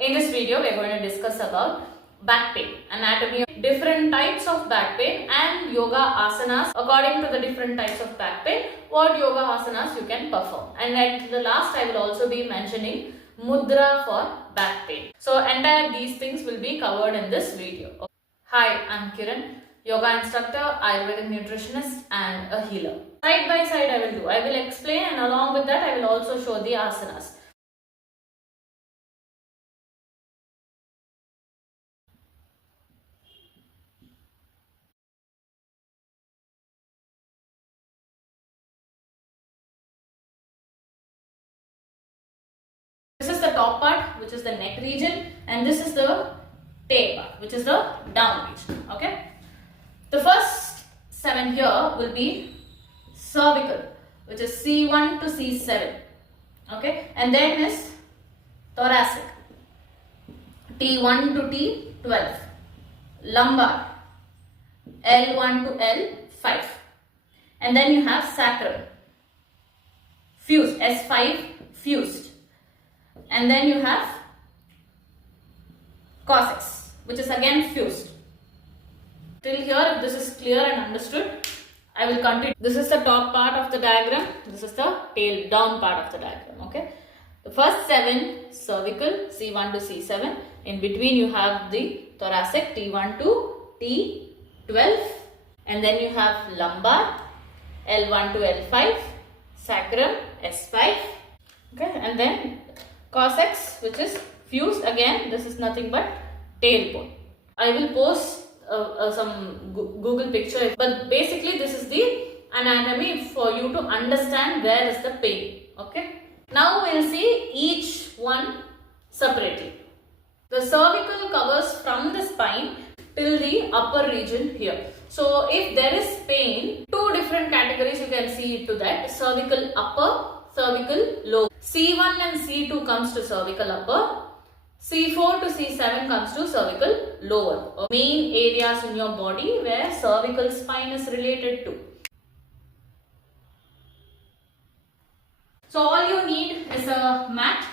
In this video, we are going to discuss about back pain, anatomy, different types of back pain and yoga asanas according to the different types of back pain, what yoga asanas you can perform. And at the last, I will also be mentioning mudra for back pain. So entire these things will be covered in this video. Hi, I'm Kiran, yoga instructor, ayurvedic nutritionist and a healer. Side by side I will explain, and along with that I will also show the asanas. This is the top part, which is the neck region, and this is the tail part, which is the down region. Okay. The first 7 here will be cervical, which is C1 to C7. Okay. And then is thoracic, T1 to T12. Lumbar, L1 to L5. And then you have sacral, fused, S5 fused. And then you have coccyx, which is again fused. Till here, if this is clear and understood, I will continue. This is the top part of the diagram. This is the tail down part of the diagram. Okay. The first 7 cervical, C1 to C7. In between you have the thoracic, T1 to T12. And then you have lumbar, L1 to L5, sacrum, S5. Okay. And then coccyx, which is fused. Again, this is nothing but tailbone. I will post some Google picture, but basically this is the anatomy for you to understand where is the pain. Okay. Now we will see each one separately. The cervical covers from the spine till the upper region here. So if there is pain, 2 different categories you can see to that: cervical upper, cervical lower. C1 and C2 comes to cervical upper. C4 to C7 comes to cervical lower. Main areas in your body where cervical spine is related to. So all you need is a mat.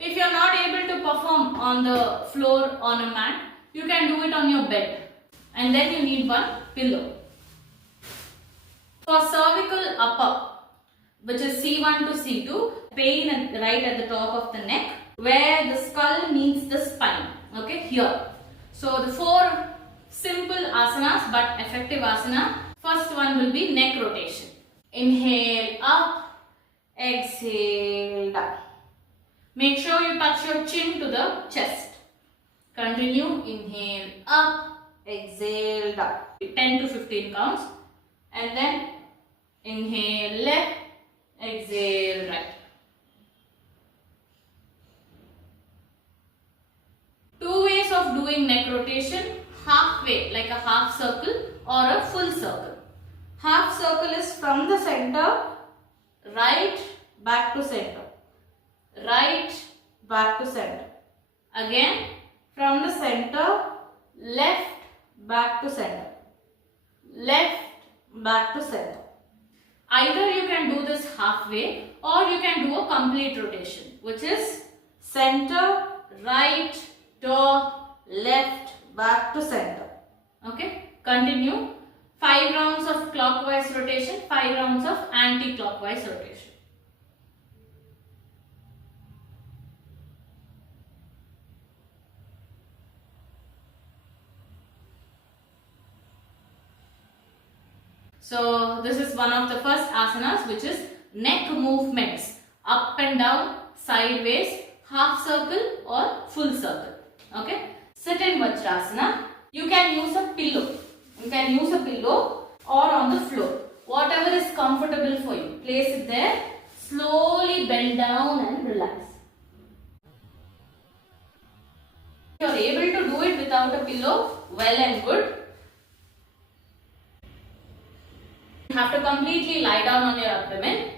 If you are not able to perform on the floor on a mat, you can do it on your bed. And then you need one pillow. For cervical upper, which is C1 to C2, pain right at the top of the neck, where the skull meets the spine. Okay, here. So the 4 simple asanas but effective asana. First one will be neck rotation. Inhale up, exhale down. Make sure you touch your chin to the chest. Continue. Inhale up, exhale down. 10 to 15 counts. And then inhale left, exhale right. 2 ways of doing neck rotation: halfway, like a half circle, or a full circle. Half circle is from the center, right back to center, right back to center. Again from the center, left back to center, left back to center. Either you can do this halfway or you can do a complete rotation, which is center, right, top, left, back to center. Okay. Continue. 5 rounds of clockwise rotation, 5 rounds of anti-clockwise rotation. So this is one of the first asanas, which is neck movements, up and down, sideways, half circle or full circle. Okay. Sit in Vajrasana. You can use a pillow. You can use a pillow or on the floor. Whatever is comfortable for you. Place it there. Slowly bend down and relax. If you are able to do it without a pillow, well and good. You have to completely lie down on your abdomen.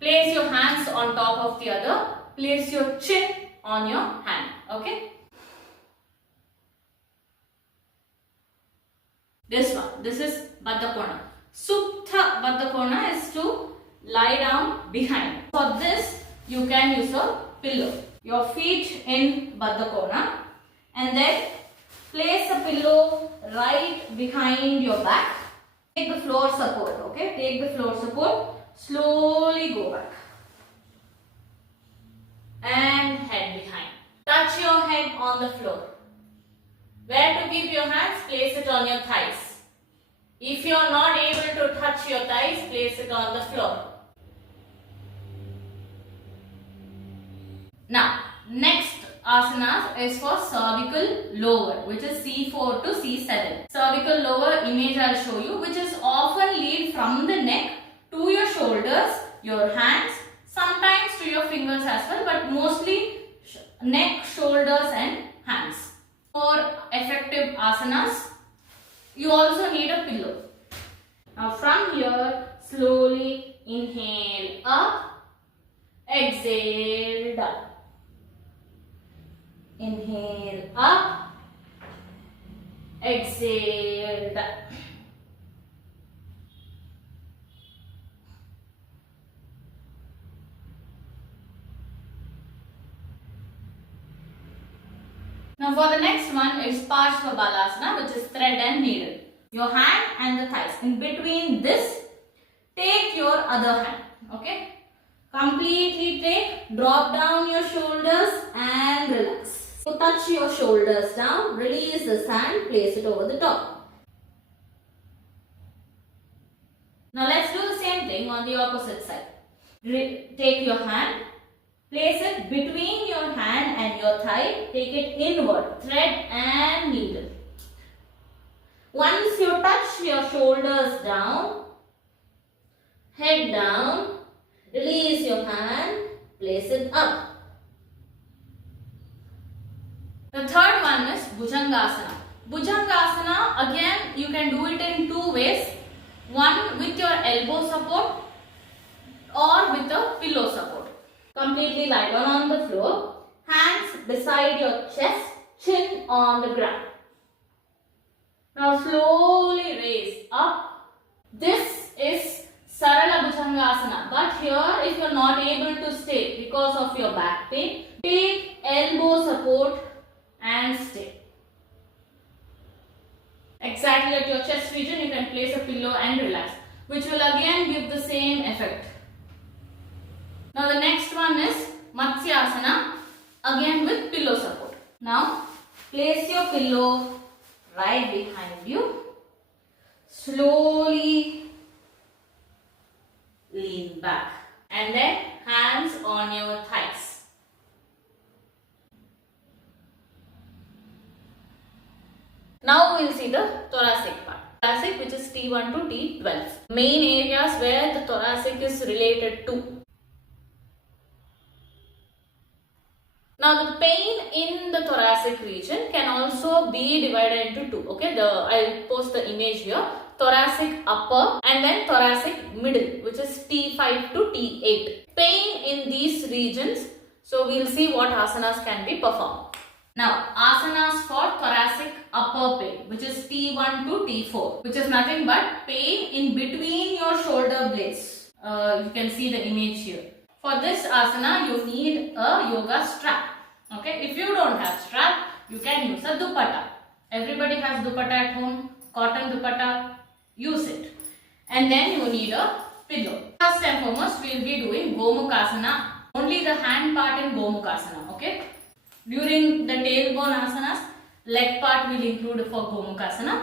Place your hands on top of the other. Place your chin on your hand. Okay. This one. This is Baddha Kona. Suptha Baddha Kona is to lie down behind. For this, you can use a pillow. your feet in Baddha Kona, and then place a pillow right behind your back. Take the floor support, okay? Take the floor support. Slowly go back. And head behind. Touch your head on the floor. Where to keep your hands? Place it on your thighs. If you are not able to touch your thighs, place it on the floor. Now, next asana is for cervical lower, which is C4 to C7. Cervical lower image I will show you, which is often lead from the neck to your shoulders, your hands, sometimes to your fingers as well, but mostly neck, shoulders and hands. For effective asanas, you also need a pillow. Now from here, slowly inhale up, exhale down. Inhale up, exhale down. Now for the next one is Parshva Balasana, which is thread and needle. Your hand and the thighs. In between this, take your other hand. Okay? Completely take, drop down your shoulders and relax. So touch your shoulders down, release this hand, place it over the top. Now let's do the same thing on the opposite side. Take your hand, place it between your hand and your thigh, take it inward, thread and needle. Once you touch your shoulders down, head down, release your hand, place it up. The third one is Bhujangasana. Bhujangasana, again you can do it in two ways. One with your elbow support or with a pillow support. Completely lie down on the floor, hands beside your chest, chin on the ground. Now slowly raise up. This is Sarala Bhujangasana, but here if you are not able to stay because of your back pain, take elbow support and stay. Exactly at your chest region you can place a pillow and relax, which will again give the same effect. Now the next one is Matsyasana, again with pillow support. Now place your pillow right behind you. Slowly lean back and then hands on your thighs. Now we will see the thoracic part. Thoracic, which is T1 to T12. Main areas where the thoracic is related to. Now the pain in the thoracic region can also be divided into two. Okay, I'll post the image here. Thoracic upper and then thoracic middle, which is T5 to T8. Pain in these regions. So we'll see what asanas can be performed. Now asanas for thoracic upper pain, which is T1 to T4, which is nothing but pain in between your shoulder blades. You can see the image here. For this asana, you need a yoga strap. Okay, if you don't have strap, you can use a dupatta. Everybody has dupatta at home, cotton dupatta, use it. And then you need a pillow. First and foremost, we will be doing Gomukasana, only the hand part in Gomukasana. Okay, during the tailbone asanas, leg part will include for Gomukasana.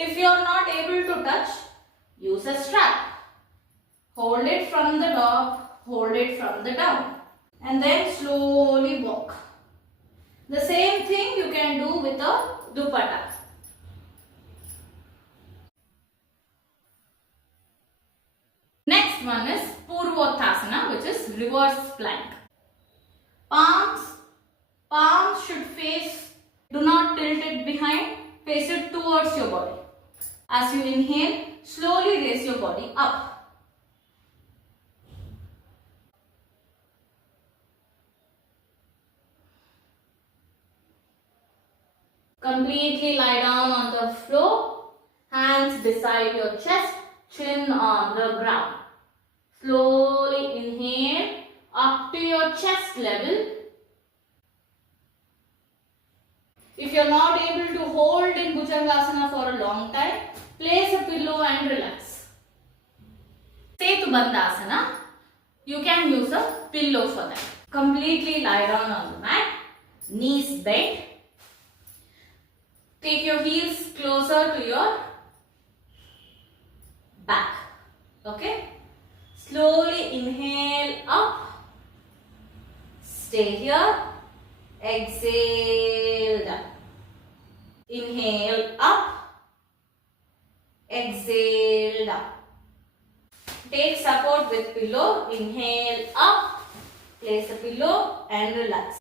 If you are not able to touch, use a strap. Hold it from the top, hold it from the down, and then slowly walk. The same thing you can do with a dupatta. Next one is Purvotthasana, which is reverse plank. Palms should face, do not tilt it behind, face it towards your body. As you inhale, slowly raise your body up. Completely lie down on the floor. Hands beside your chest. Chin on the ground. Slowly inhale up to your chest level. If you are not able to hold in Bhujangasana for a long time, place a pillow and relax. Setubandhasana, you can use a pillow for that. Completely lie down on the mat, knees bent. Take your heels closer to your back. Okay? Slowly inhale up. Stay here. Exhale down. Inhale up. Exhale down. Take support with pillow. Inhale up. Place a pillow and relax.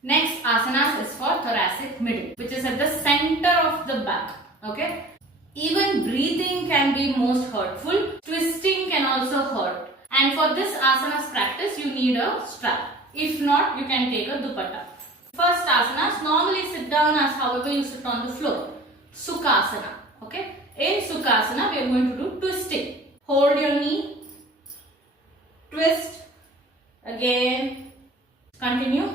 Next asanas is for thoracic middle, which is at the center of the back. Okay. Even breathing can be most hurtful. Twisting can also hurt. And for this asanas practice, you need a strap. If not, you can take a dupatta. First asanas, normally sit down as however you sit on the floor. Sukhasana. Okay. In Sukhasana, we are going to do twisting. Hold your knee. Twist. Again. Continue.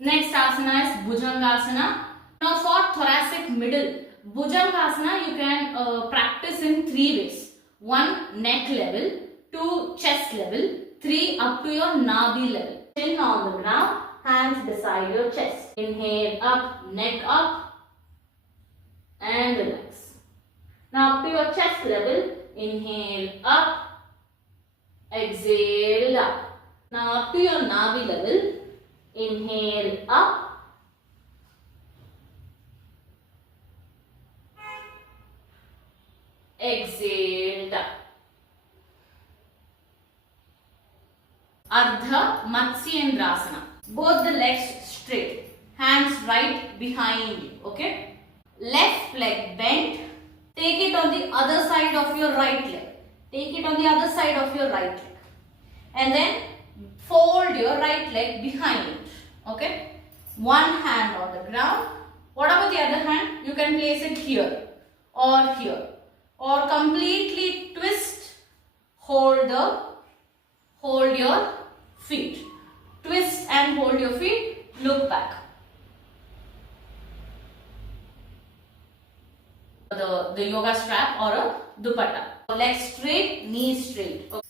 Next asana is Bhujangasana. Now for thoracic middle, Bhujangasana you can practice in 3 ways. 1 neck level, 2 chest level, 3 up to your nabi level. Chin on the ground, hands beside your chest. Inhale up, neck up and relax. Now up to your chest level, inhale up, exhale down. Now up to your nabi level, inhale up, exhale down. Ardha Matsyendrasana. Both the legs straight, hands right behind you. Okay. Left leg bent. Take it on the other side of your right leg. Take it on the other side of your right leg. And then fold your right leg behind it. Okay. One hand on the ground. What about the other hand? You can place it here or here. Or completely twist. Hold your feet. Twist and hold your feet. Look back. The yoga strap or a dupatta. Legs straight, knees straight. Okay.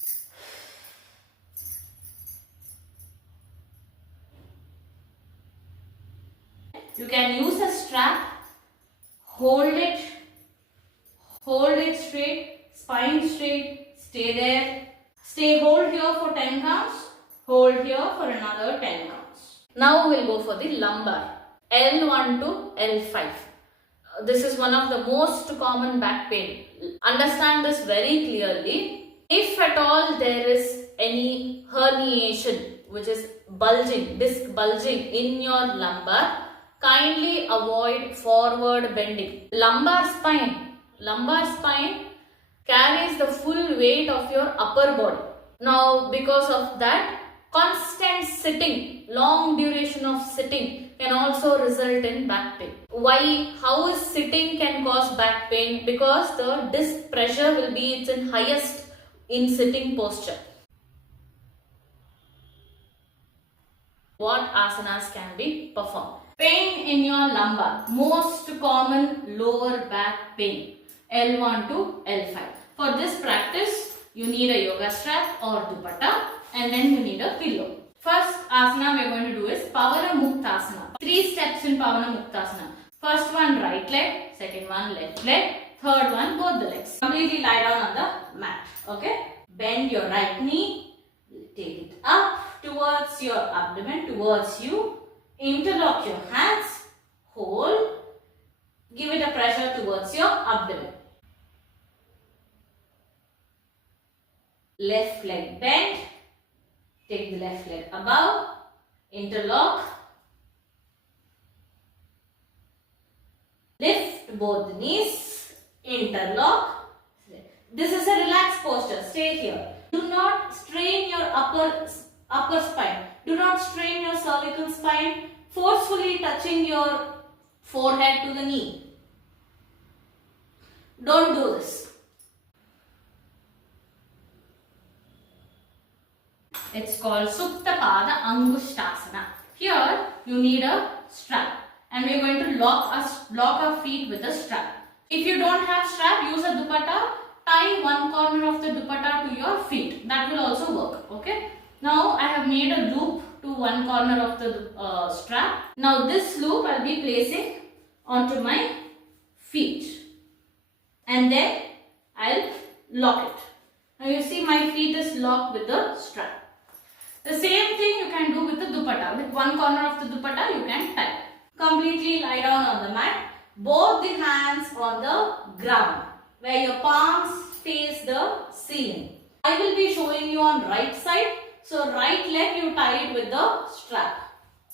You can use a strap, hold it straight, spine straight, stay there. Hold here for 10 counts, hold here for another 10 counts. Now we will go for the lumbar, L1 to L5. This is one of the most common back pain. Understand this very clearly. If at all there is any herniation, which is bulging, disc bulging in your lumbar, kindly avoid forward bending. Lumbar spine carries the full weight of your upper body. Now, because of that, constant sitting, long duration of sitting can also result in back pain. Why? How is sitting can cause back pain? Because the disc pressure will be its highest in sitting posture. What asanas can be performed? Pain in your lumbar, most common lower back pain, L1 to L5. For this practice, you need a yoga strap or dupatta and then you need a pillow. First asana we are going to do is Pavana Muktasana. 3 steps in Pavana Muktasana. First one right leg, second one left leg, third one both the legs. Completely lie down on the mat. Okay. Bend your right knee, take it up towards your abdomen, towards you. Interlock your hands, hold, give it a pressure towards your abdomen. Left leg bent, take the left leg above, interlock, lift both knees, interlock. This is a relaxed posture, stay here. Do not strain your upper spine. Do not strain your cervical spine, forcefully touching your forehead to the knee. Don't do this. It's called Suptapada Angushtasana. Here you need a strap and we are going to lock our feet with a strap. If you don't have strap, use a dupatta. Tie one corner of the dupatta to your feet. That will also work. Okay. Now I have made a loop to one corner of the strap. Now this loop I will be placing onto my feet. And then I will lock it. Now you see my feet is locked with the strap. The same thing you can do with the dupatta. With one corner of the dupatta you can tie. Completely lie down on the mat. Both the hands on the ground where your palms face the ceiling. I will be showing you on right side. So right leg you tie it with the strap.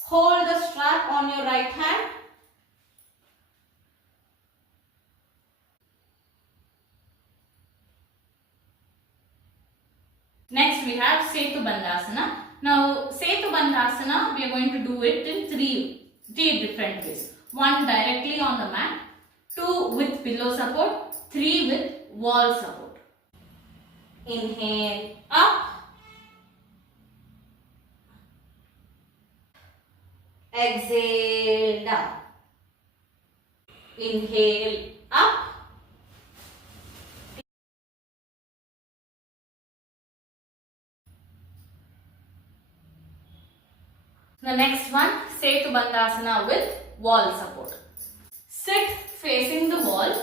Hold the strap on your right hand. Next we have Setu Bandhasana. Now Setu Bandhasana we are going to do it in three different ways. One directly on the mat, two with pillow support, three with wall support. Inhale up. Exhale down. Inhale up. The next one, Setu Bandhasana with wall support. Sit facing the wall.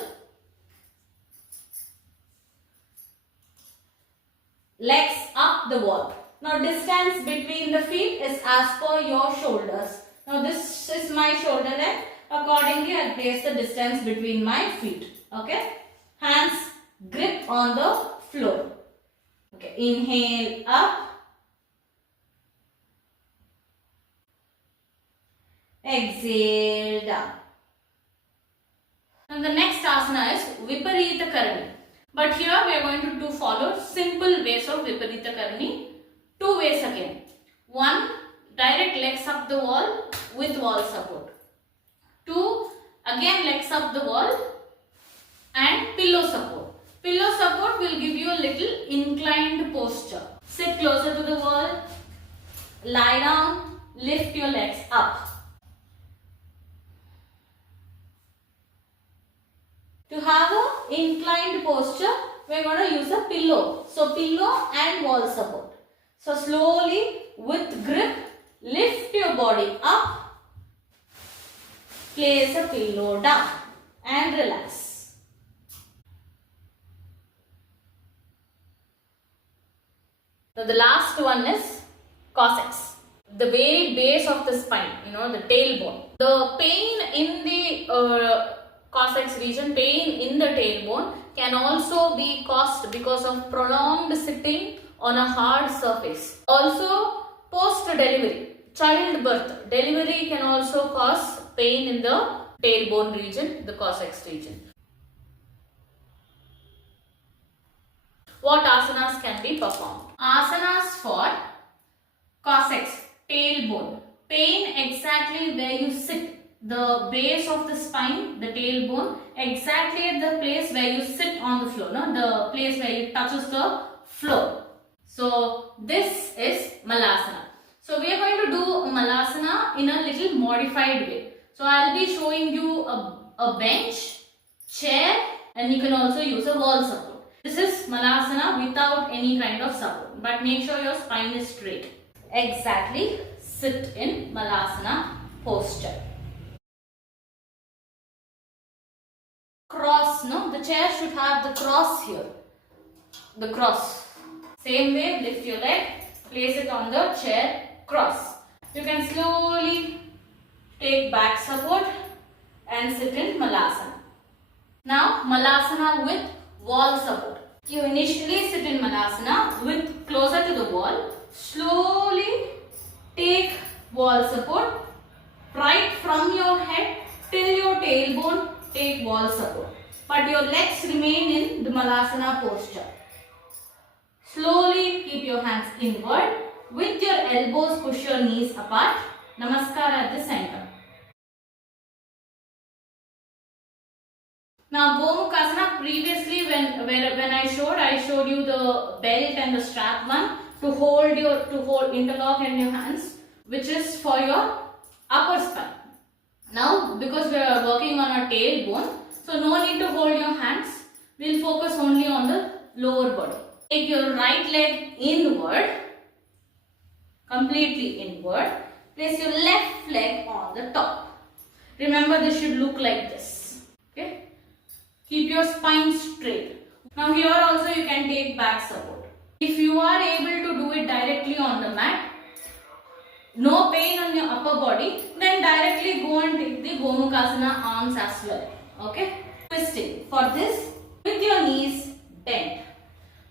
Legs up the wall. Now distance between the feet is as per your shoulders. Now this is my shoulder length. Accordingly I will place the distance between my feet. Okay. Hands grip on the floor. Okay. Inhale up. Exhale down. Now the next asana is Viparita Karani. But here we are going to follow simple ways of Viparita Karani. Two ways again. One, direct legs up the wall with wall support. Two, again legs up the wall and pillow support. Pillow support will give you a little inclined posture. Sit closer to the wall, lie down, lift your legs up. To have an inclined posture, we are going to use a pillow. So pillow and wall support. So slowly with grip, lift your body up, place a pillow down and relax. Now the last one is Cossacks. The very base of the spine, the tailbone. The pain in the Cossacks region, pain in the tailbone can also be caused because of prolonged sitting on a hard surface. Also, post-delivery, childbirth, delivery can also cause pain in the tailbone region, the Cossacks region. What asanas can be performed? Asanas for Cossacks, tailbone, pain exactly where you sit. The base of the spine, the tailbone, exactly at the place where you sit on the floor, the place where it touches the floor. So this is Malasana. So we are going to do Malasana in a little modified way. So I will be showing you a bench, chair, and you can also use a wall support. This is Malasana without any kind of support, but make sure your spine is straight. Exactly sit in Malasana posture. Cross, the chair should have the cross here. The cross. Same way, lift your leg, place it on the chair, cross. You can slowly take back support and sit in Malasana. Now, Malasana with wall support. You initially sit in Malasana with closer to the wall. Slowly take wall support right from your head till your tailbone. Take wall support, but your legs remain in the Malasana posture. Slowly keep your hands inward. With your elbows, push your knees apart. Namaskar at the center. Now Gomukhasana, previously when I showed you the belt and the strap one to hold interlock in your hands, which is for your upper spine. Now because we are working on our tailbone, so no need to hold your hands. We will focus only on the lower body. Take your right leg inward, completely inward. Place your left leg on the top. Remember, this should look like this. Okay. Keep your spine straight. Now here also you can take back support. If you are able to do it directly on the mat, no pain on your upper body, then directly go and take the Gomukhasana arms as well. Okay. Twisting. For this, with your knees bent.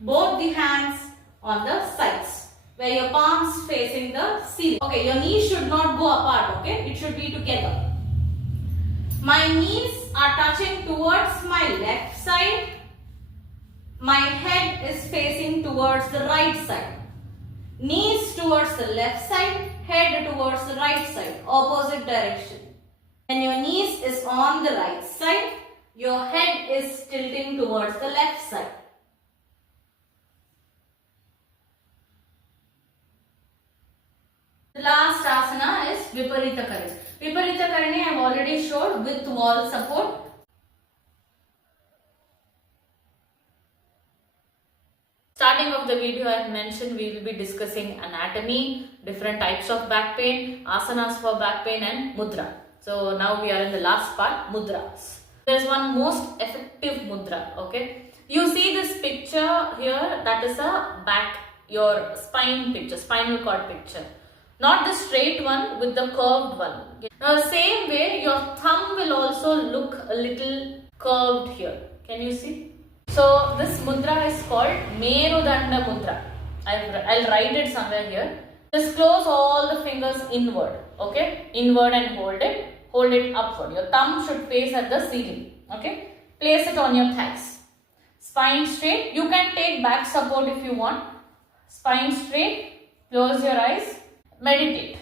Both the hands on the sides, where your palms facing the ceiling. Okay, your knees should not go apart, okay? It should be together. My knees are touching towards my left side. My head is facing towards the right side. Knees towards the left side, head towards the right side, opposite direction. When your knees is on the right side, your head is tilting towards the left side. The last asana is Viparita Karani. Viparita Karani I have already showed with wall support. Starting of the video I have mentioned we will be discussing anatomy, different types of back pain, asanas for back pain and mudra. So now we are in the last part, mudras. There is one most effective mudra, okay. You see this picture here, that is your spine picture, spinal cord picture. Not the straight one with the curved one. Now same way your thumb will also look a little curved here. Can you see? So this mudra is called Merudanda mudra. I'll write it somewhere here. Just close all the fingers inward. Okay? Inward and hold it. Hold it upward. Your thumb should face at the ceiling. Okay? Place it on your thighs. Spine straight. You can take back support if you want. Spine straight. Close your eyes. Meditate.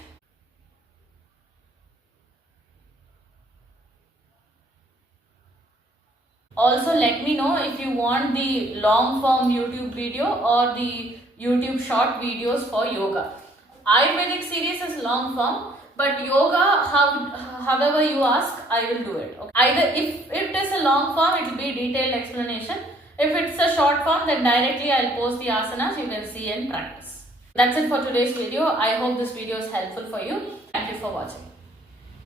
Also let me know if you want the long form YouTube video or the YouTube short videos for yoga. Ayurvedic series is long form, but yoga, however you ask, I will do it. Okay. Either if it is a long form, it will be detailed explanation. If it's a short form, then directly I will post the asanas, you can see and practice. That's it for today's video. I hope this video is helpful for you. Thank you for watching.